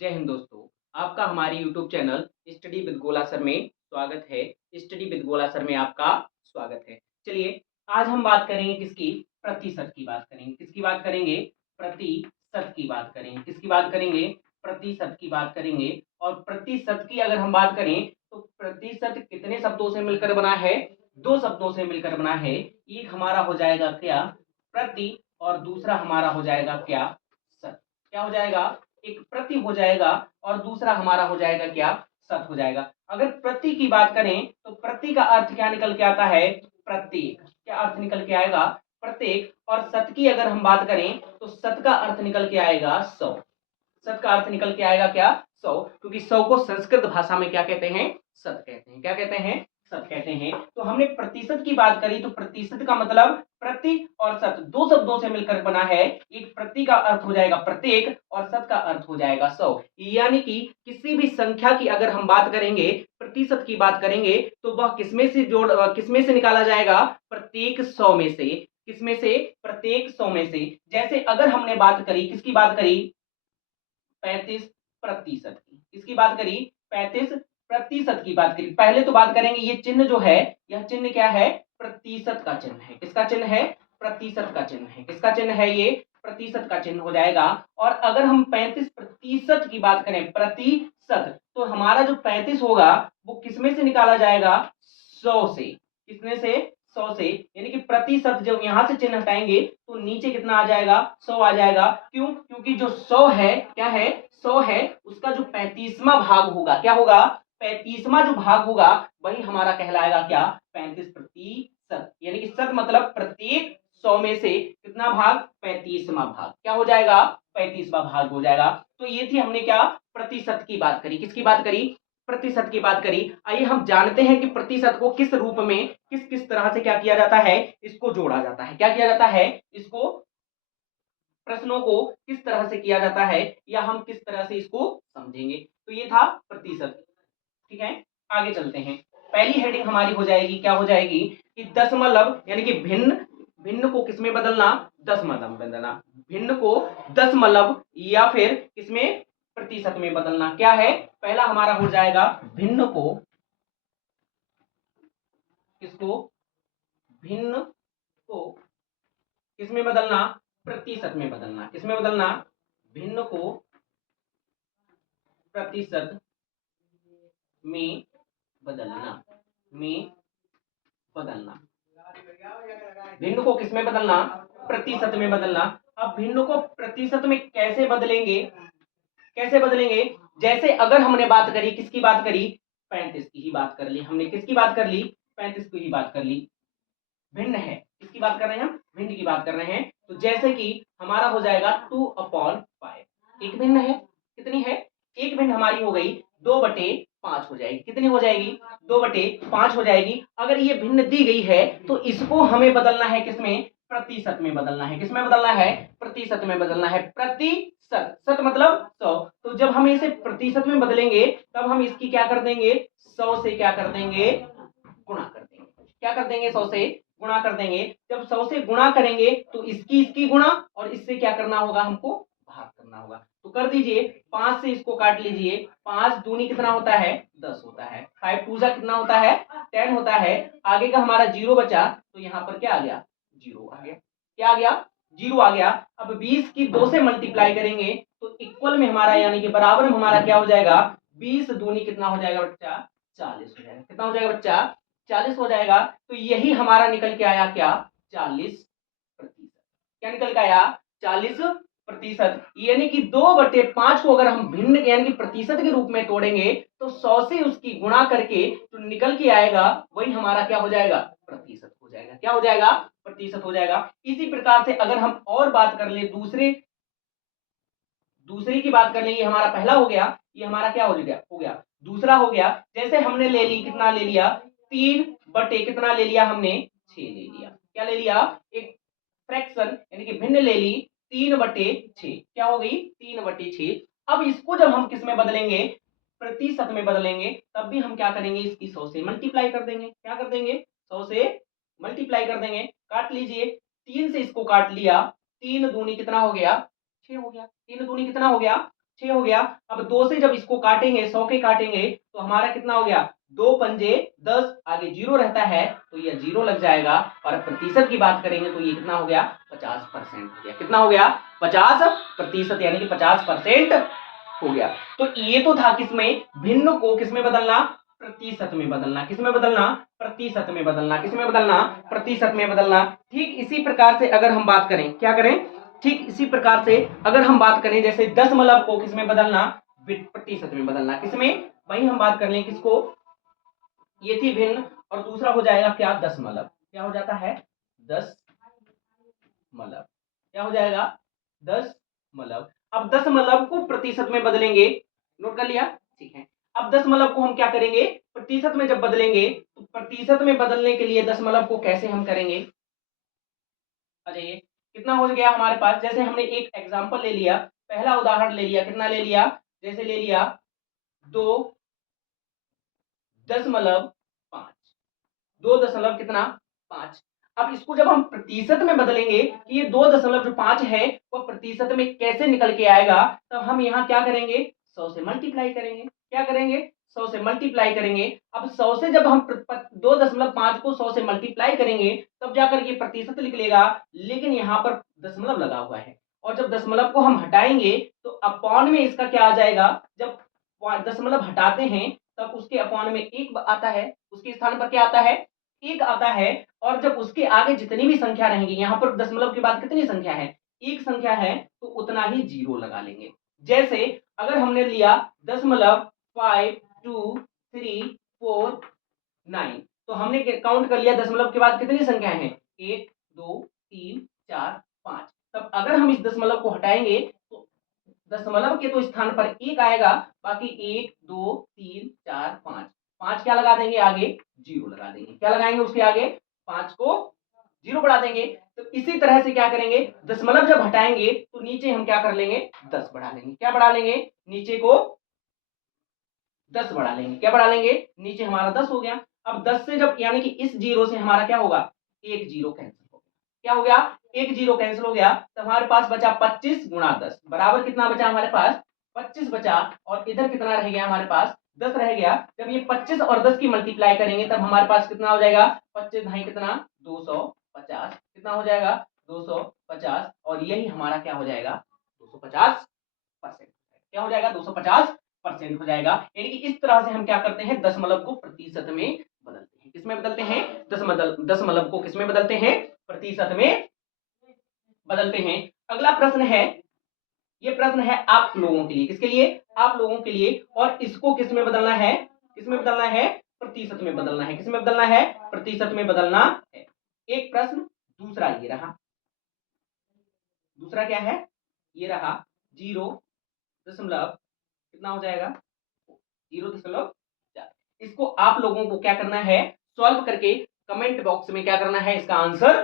जय हिंद दोस्तों। आपका हमारे यूट्यूब चैनल स्टडी विद गोला सर में स्वागत है। स्टडी विद गोला सर में आपका स्वागत है। चलिए, आज हम बात करेंगे किसकी? प्रतिशत की बात करेंगे। किसकी बात करेंगे? प्रतिशत की बात करेंगे। किसकी बात करेंगे? प्रतिशत की बात करेंगे। और प्रतिशत की अगर हम बात करें तो प्रतिशत कितने शब्दों से मिलकर बना है? दो शब्दों से मिलकर बना है। एक हमारा हो जाएगा क्या? प्रति। और दूसरा हमारा हो जाएगा क्या? शत। क्या हो जाएगा? एक प्रति हो जाएगा और दूसरा हमारा हो जाएगा क्या? शत हो जाएगा। अगर प्रति की बात करें तो प्रति का अर्थ क्या निकल के आता है? प्रत्येक। क्या अर्थ निकल के आएगा? प्रत्येक। और शत की अगर हम बात करें तो शत का अर्थ निकल के आएगा 100। शत का अर्थ निकल के आएगा क्या? 100। क्योंकि 100 को संस्कृत भाषा में क्या कहते हैं? शत कहते हैं। क्या कहते हैं? शत कहते हैं। तो हमने प्रतिशत की बात करी तो प्रतिशत का मतलब प्रति और शत दो शब्दों से मिलकर बना है। एक प्रति का अर्थ हो जाएगा प्रत्येक और शत का अर्थ हो जाएगा 100। यानी कि किसी भी संख्या की अगर हम बात करेंगे, प्रतिशत की बात करेंगे तो वह किसमें से निकाला जाएगा? प्रत्येक 100 में से। किसमें से? प्रत्येक 100 में से। जैसे अगर हमने बात करी, किसकी बात करी? 35% की। किसकी बात करी? 35% की बात करी। पहले तो बात करेंगे, ये चिन्ह जो है, यह चिन्ह क्या है? प्रतिशत का चिन्ह है। किसका चिन्ह है? प्रतिशत का चिन्ह है। किसका चिन्ह है ये? प्रतिशत का चिन्ह हो जाएगा। और अगर हम 35% की बात करें, प्रतिशत, तो हमारा जो 35 होगा वो किसमें से निकाला जाएगा? 100 से। किसमें से? 100 से। यानी कि प्रतिशत जब यहां से चिन्ह हटाएंगे तो नीचे कितना आ जाएगा? 100 आ जाएगा। क्यों? क्योंकि जो 100 है, क्या है? 100 है, उसका जो 35वां भाग होगा, क्या होगा? 35वां जो भाग होगा वही हमारा कहलाएगा क्या? 35%। यानी कि शत मतलब प्रत्येक 100 में से कितना भाग? 35वां भाग। क्या हो जाएगा? 35वां भाग हो जाएगा। तो ये थी, हमने क्या? प्रतिशत की बात करी। किसकी बात करी? प्रतिशत की बात करी। आइए हम जानते हैं कि प्रतिशत को किस रूप में, किस किस तरह से क्या किया जाता है? इसको जोड़ा जाता है। क्या किया जाता है? इसको, प्रश्नों को किस तरह से किया जाता है या हम किस तरह से इसको समझेंगे। तो ये था प्रतिशत। ठीक है, आगे चलते हैं। पहली हेडिंग हमारी हो जाएगी, क्या हो जाएगी? कि दशमलव यानी कि भिन्न। भिन्न को किसमें बदलना? दशमलव में बदलना। भिन्न को दशमलव या फिर किसमें? प्रतिशत में बदलना। क्या है? पहला हमारा हो जाएगा भिन्न को, किसको? भिन्न को किसमें बदलना? प्रतिशत में बदलना। किसमें बदलना? भिन्न को प्रतिशत में बदलना। में बदलना। भिन्न को किसमें बदलना? प्रतिशत में बदलना। अब भिन्न को प्रतिशत में कैसे बदलेंगे? कैसे बदलेंगे? जैसे अगर हमने बात करी, किसकी बात करी? 35 की ही बात कर ली हमने। किसकी बात कर ली? 35 की ही बात कर ली। भिन्न है, किसकी बात कर रहे हैं हम? भिन्न की बात कर रहे हैं। तो जैसे कि हमारा हो जाएगा 2/5। एक भिन्न है, कितनी है? एक भिन्न हमारी हो गई 2/5 हो जाएगी। कितनी हो जाएगी? 2/5 हो जाएगी। अगर ये भिन्न दी गई है तो इसको हमें बदलना है किसमें? प्रतिशत में बदलना है। किसमें बदलना है? प्रतिशत में बदलना है। प्रतिशत, शत मतलब 100। तो जब हम इसे प्रतिशत में बदलेंगे तब हम इसकी क्या कर देंगे? 100 से क्या कर देंगे? गुणा कर देंगे। क्या कर देंगे? 100 से गुणा कर देंगे। जब 100 से गुणा करेंगे तो इसकी गुणा और इससे क्या करना होगा? हमको भाग करना होगा। तो कर दीजिए, 5 से इसको काट लीजिए। 5 दूनी कितना होता है? 10 होता है। 5 टू जा कितना होता है? 10 होता है। आगे का हमारा जीरो बचा तो यहाँ पर क्या आ गया? जीरो आ गया। क्या आ गया? जीरो आ गया। अब 20 की 2 से मल्टीप्लाई करेंगे तो इक्वल में हमारा यानी कि बराबर में हमारा क्या हो जाएगा? 20 दूनी कितना हो जाएगा बच्चा? 40 हो जाएगा। कितना हो जाएगा बच्चा? 40 हो जाएगा। तो यही हमारा निकल के आया क्या? 40%। क्या निकल के आया? 40%। यानी कि 2/5 को अगर हम भिन्न यानी कि प्रतिशत के रूप में तोड़ेंगे तो 100 से उसकी गुणा करके जो निकल के आएगा वही हमारा क्या हो जाएगा? प्रतिशत हो जाएगा। क्या हो जाएगा? प्रतिशत हो जाएगा। इसी प्रकार से अगर हम और बात कर ले, दूसरी की बात कर लें, ये हमारा पहला हो गया, ये हमारा क्या हो गया? दूसरा हो गया। जैसे हमने ले ली, कितना ले लिया? 3 बटे कितना ले लिया हमने? 6 ले लिया। क्या ले लिया? एक फ्रैक्शन यानी कि भिन्न ले ली। 3/6 क्या हो गई? 3/6। अब इसको जब हम किस में बदलेंगे? प्रतिशत में बदलेंगे तब भी हम क्या करेंगे? इसकी 100 से मल्टीप्लाई कर देंगे। क्या कर देंगे? 100 से मल्टीप्लाई कर देंगे। काट लीजिए, 3 से इसको काट लिया। 3 दूनी कितना हो गया? 6 हो गया। 3 दूनी कितना हो गया? 6 हो गया। अब 2 से जब इसको काटेंगे, 100 के काटेंगे तो हमारा कितना हो गया, 2 पंजे 10, आगे 0 रहता है तो ये 0 लग जाएगा। और प्रतिशत की बात करेंगे तो ये कितना हो गया, 50% हो गया। कितना हो गया, 50%, यानी कि 50% हो गया। तो ये तो था किसमें, भिन्न को किसमें बदलना, प्रतिशत में बदलना। किसमें बदलना, प्रतिशत में बदलना। किसमें बदलना, प्रतिशत में बदलना। ठीक इसी प्रकार से अगर हम बात करें, क्या करें, ठीक इसी प्रकार से अगर हम बात करें, जैसे दशमलव को किसमें बदलना, प्रतिशत में बदलना। किसमें, वही हम बात कर लें किसको, ये थी भिन्न, और दूसरा हो जाएगा क्या, दशमलव। क्या हो जाता है, दशमलव। क्या हो जाएगा, दशमलव। अब दशमलव को प्रतिशत में बदलेंगे, नोट कर लिया, ठीक है। अब दशमलव को हम क्या करेंगे, प्रतिशत में जब बदलेंगे तो प्रतिशत में बदलने के लिए दशमलव को कैसे हम करेंगे, आ जाइए। कितना हो गया हमारे पास, जैसे हमने एक एग्जांपल ले लिया, पहला उदाहरण ले लिया, कितना ले लिया, जैसे ले लिया 2.5, 2 कितना 5। अब इसको जब हम प्रतिशत में बदलेंगे कि ये 2.5 है वो प्रतिशत में कैसे निकल के आएगा, तब हम यहाँ क्या करेंगे, 100 से मल्टीप्लाई करेंगे। क्या करेंगे, 100 से मल्टीप्लाई करेंगे। अब 100 से जब हम 2.5 को 100 से मल्टीप्लाई करेंगे तब जाकर ये प्रतिशत निकलेगा, लेकिन यहाँ पर दशमलव लगा हुआ है। और जब दशमलव को हम हटाएंगे तो अपॉन में इसका क्या आ जाएगा, जब दशमलव हटाते हैं तब उसके अपॉन में एक आता है, उसके स्थान पर क्या आता है, एक आता है। और जब उसके आगे जितनी भी संख्या रहेंगी, यहाँ पर दशमलव के बाद कितनी संख्या है, एक संख्या है, तो उतना ही जीरो लगा लेंगे। जैसे अगर हमने लिया 5.2.3.4.9, तो हमने काउंट कर लिया दशमलव के बाद कितनी संख्या है, 1 2 3 4 5। तब अगर हम इस दशमलव को हटाएंगे तो दशमलव के तो स्थान पर एक आएगा, बाकी 1 2 3 4 5, 5 क्या लगा देंगे आगे, जीरो लगा देंगे। क्या लगाएंगे उसके आगे, 5 को जीरो बढ़ा देंगे। तो इसी तरह से क्या करेंगे, दशमलव जब हटाएंगे तो नीचे हम क्या कर लेंगे, 10 बढ़ा लेंगे। क्या बढ़ा लेंगे, नीचे को 10 बढ़ा लेंगे। क्या बढ़ा लेंगे, नीचे हमारा 10 हो गया। अब 10 से जब, यानी कि इस जीरो से हमारा क्या होगा, एक जीरो कैंसिल हो गया। क्या हो गया, एक जीरो कैंसिल हो गया। तो हमारे पास बचा 25 गुणा 10 बराबर कितना बचा हमारे पास, 25 बचा। और इधर कितना रह गया हमारे पास, 10 रह गया। जब ये 25 और 10 की मल्टीप्लाई करेंगे तब हमारे पास कितना हो जाएगा, 25 ढाई कितना 250, कितना हो जाएगा 250। और यही हमारा क्या हो जाएगा, 250%। क्या हो जाएगा, 250% हो जाएगा। यानी कि इस तरह से हम क्या करते हैं, दशमलव को प्रतिशत में बदलते हैं। किसमें बदलते हैं, दशमलव को किसमें बदलते हैं, प्रतिशत में बदलते हैं। अगला प्रश्न है, ये प्रश्न है आप लोगों के लिए, किसके लिए, आप लोगों के लिए। और इसको किस में बदलना है, किसमें बदलना है, प्रतिशत में बदलना है। किसमें बदलना है, प्रतिशत में बदलना है। एक प्रश्न, दूसरा ये रहा, दूसरा क्या है, ये रहा 0 दशमलव कितना हो जाएगा, 0.4। इसको आप लोगों को क्या करना है, सॉल्व करके कमेंट बॉक्स में क्या करना है, इसका आंसर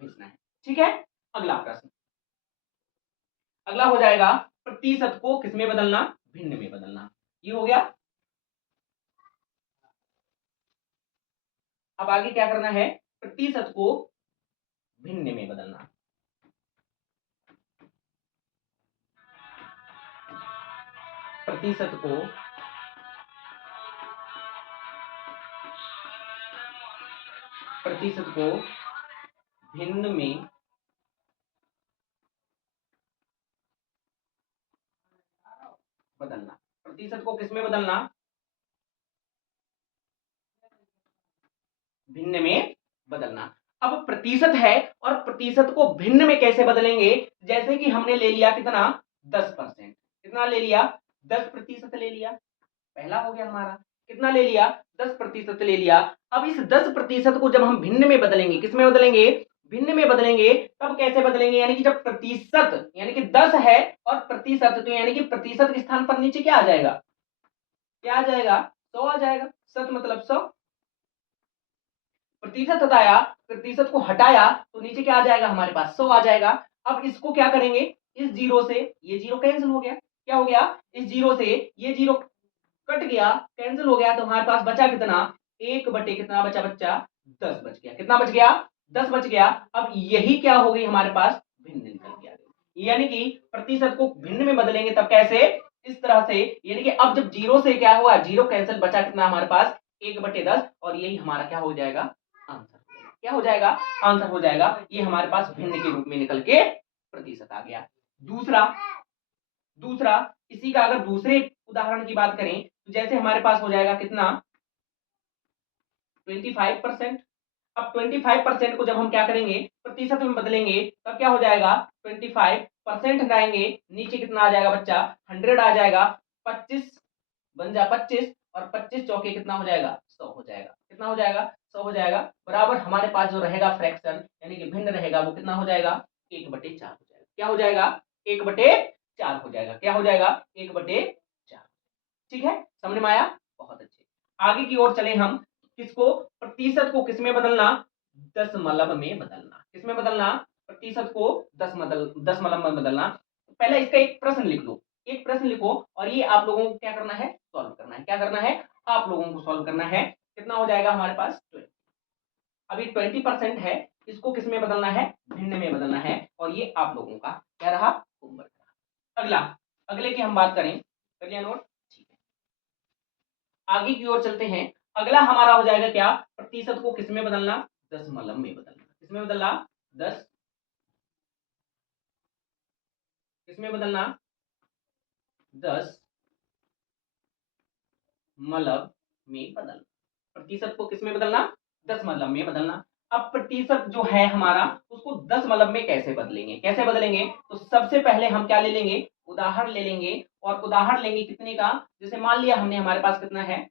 भेजना है। ठीक है। अगला प्रश्न, अगला हो जाएगा प्रतिशत को किसमें बदलना, भिन्न में बदलना। ये हो गया। अब आगे क्या करना है, प्रतिशत को भिन्न में बदलना। प्रतिशत को भिन्न में बदलना। प्रतिशत को किसमें बदलना, भिन्न में बदलना। अब प्रतिशत है और प्रतिशत को भिन्न में कैसे बदलेंगे, जैसे कि हमने ले लिया कितना 10%, कितना ले लिया 10% ले लिया, पहला हो गया हमारा, कितना ले लिया 10% ले लिया। अब इस 10% को जब हम भिन्न में बदलेंगे, किसमें बदलेंगे, भिन्न में बदलेंगे, तब कैसे बदलेंगे, यानी कि जब प्रतिशत यानी कि 10 है और प्रतिशत, तो यानी कि प्रतिशत के स्थान पर नीचे क्या आ जाएगा, क्या आ जाएगा 100 आ जाएगा। शत मतलब 100, प्रतिशत हटाया, प्रतिशत को हटाया तो नीचे क्या आ जाएगा हमारे पास 100 आ जाएगा। अब इसको क्या करेंगे, इस जीरो से ये जीरो कैंसिल हो गया। क्या हो गया, इस जीरो से ये जीरो कट गया, कैंसिल हो गया, तो हमारे पास बचा कितना, एक बटे कितना बचा बच्चा 10 बच गया। कितना बच गया, 10 बच गया। अब यही क्या हो गई हमारे पास, भिन्न निकल गया। यानी कि प्रतिशत को भिन्न में बदलेंगे तब कैसे, इस तरह से, यानी कि अब जब जीरो से क्या हुआ, जीरो कैंसिल, बचा कितना हमारे पास 1/10, और यही हमारा क्या हो जाएगा, आंसर। क्या हो जाएगा, आंसर हो जाएगा। ये हमारे पास भिन्न के रूप में निकल के प्रतिशत आ गया। दूसरा दूसरा इसी का अगर दूसरे उदाहरण की बात करें तो जैसे हमारे पास हो जाएगा कितना, 25%। अब 25% को जब हम क्या करेंगे, प्रतिशत में बदलेंगे, तब क्या हो जाएगा, 25% हटाएंगे, नीचे कितना आ जाएगा बच्चा, 100 आ जाएगा, 25 बन जा 25, और 25 चौके कितना हो जाएगा, 100 हो जाएगा। कितना हो जाएगा, 100 हो जाएगा। बराबर हमारे पास जो रहेगा फ्रैक्शन, यानी कि भिन्न रहेगा, वो कितना हो जाएगा, 1/4 हो जाएगा। क्या हो जाएगा, 1/4 हो जाएगा। क्या हो जाएगा, 1/4। ठीक है, समझ में आया, बहुत अच्छे। आगे की ओर चले हम, किसको, प्रतिशत को किसमें बदलना, दशमलव में बदलना। किसमें बदलना, प्रतिशत को दशमलव में बदलना। पहले इसका एक प्रश्न लिख लो, एक प्रश्न लिखो, और ये आप लोगों को क्या करना है, सॉल्व करना है। क्या करना है, आप लोगों को सॉल्व करना है। कितना हो जाएगा हमारे पास, 20। अभी 20% है, इसको किसमें बदलना है, भिन्न में बदलना है, और ये आप लोगों का क्या रहा, होमवर्क। अगला, अगले की हम बात करें, कर लिया नोट, ठीक है। आगे की ओर चलते हैं। अगला हमारा हो जाएगा क्या, प्रतिशत को किसमें बदलना, दशमलव में बदलना। किसमें बदलना, 10 किसमें बदलना, 10 मलव में बदलना। प्रतिशत को किसमें बदलना, दशमलव में बदलना। अब प्रतिशत जो है हमारा, उसको दशमलव में कैसे बदलेंगे, कैसे बदलेंगे, तो सबसे पहले हम क्या ले लेंगे, उदाहरण ले लेंगे, और उदाहरण लेंगे कितने का, जैसे मान लिया हमने, हमारे पास कितना है,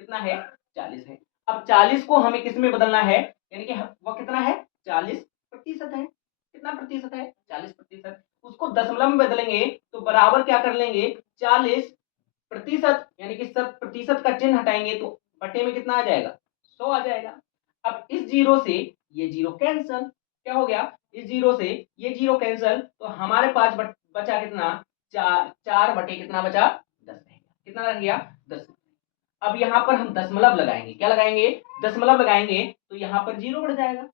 कितना है, 40 है। अब 40 को हमें किस में बदलना है, यानी कि वह कितना है, 40% है। कितना प्रतिशत है, 40%। उसको दशमलव में बदलेंगे तो बराबर क्या कर लेंगे, 40%, यानी कि 100% का चिन्ह हटाएंगे तो बटे में कितना आ जाएगा, 100 आ जाएगा। अब इस जीरो से ये जीरो कैंसल, क्या हो गया, इस जीरो से ये जीरो कैंसल, तो हमारे पास बचा कितना, 4 बटे कितना बचा, 10 रह गया। कितना रह गया, 10। अब यहाँ पर हम दशमलव लगाएंगे, क्या लगाएंगे, दशमलव लगाएंगे, तो यहाँ पर जीरो बढ़ जाएगा।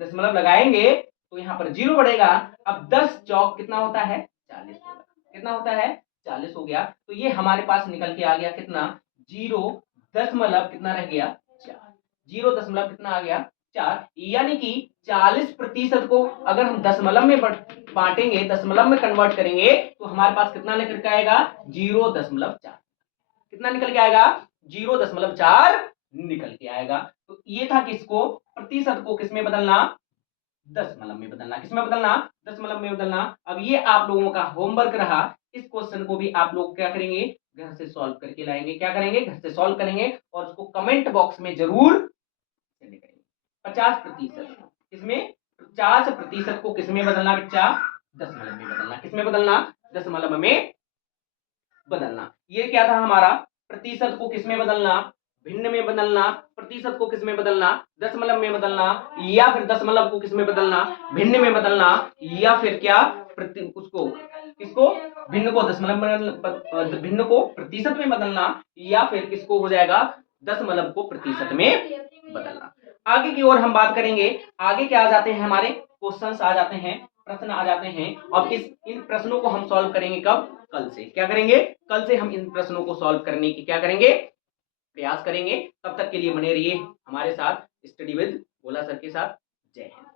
दशमलव लगाएंगे तो यहाँ पर जीरो बढ़ेगा। अब 10 चौक कितना होता है, 40 होगा। कितना होता है, 40 हो गया। तो ये हमारे पास निकल के आ गया कितना, जीरो दशमलव कितना रह गया, 4। जीरो दशमलव कितना आ गया, 4। यानी कि 40% को अगर हम दशमलव में बांटेंगे, दशमलव में कन्वर्ट करेंगे, तो हमारे पास कितना निकल के आएगा, 0.4। कितना निकल के आएगा, 0.4 निकल के आएगा। तो ये था किसको, प्रतिशत को किसमें बदलना, दशमलव में बदलना। किसमें बदलना, दशमलव में बदलना। अब ये आप लोगों का होमवर्क रहा। इस क्वेश्चन को भी आप लोग क्या करेंगे, घर से सॉल्व करके लाएंगे। क्या करेंगे, घर से सॉल्व करेंगे, और उसको कमेंट बॉक्स में जरूर सेंड करेंगे। 50% किसमें, 50% को किसमें बदलना बच्चा, दशमलव में बदलना। किसमें बदलना, दशमलव में बदलना। ये क्या था हमारा, प्रतिशत को किसमें बदलना, भिन्न में बदलना। प्रतिशत को किसमें बदलना, दशमलव में बदलना, या फिर दशमलव को किसमें बदलना, भिन्न में बदलना, या फिर क्या, उसको किसको, भिन्न को दशमलव में, भिन्न को प्रतिशत में बदलना, या फिर किसको हो जाएगा, दशमलव को प्रतिशत में बदलना। आगे की ओर हम बात करेंगे। आगे क्या आ जाते हैं, हमारे क्वेश्चंस आ जाते हैं, प्रश्न आ जाते हैं, और इन प्रश्नों को हम सॉल्व करेंगे कब, कल से। क्या करेंगे, कल से हम इन प्रश्नों को सॉल्व करने की क्या करेंगे, प्रयास करेंगे। तब तक के लिए बने रहिए हमारे साथ, स्टडी विद भोला सर के साथ। जय हिंद।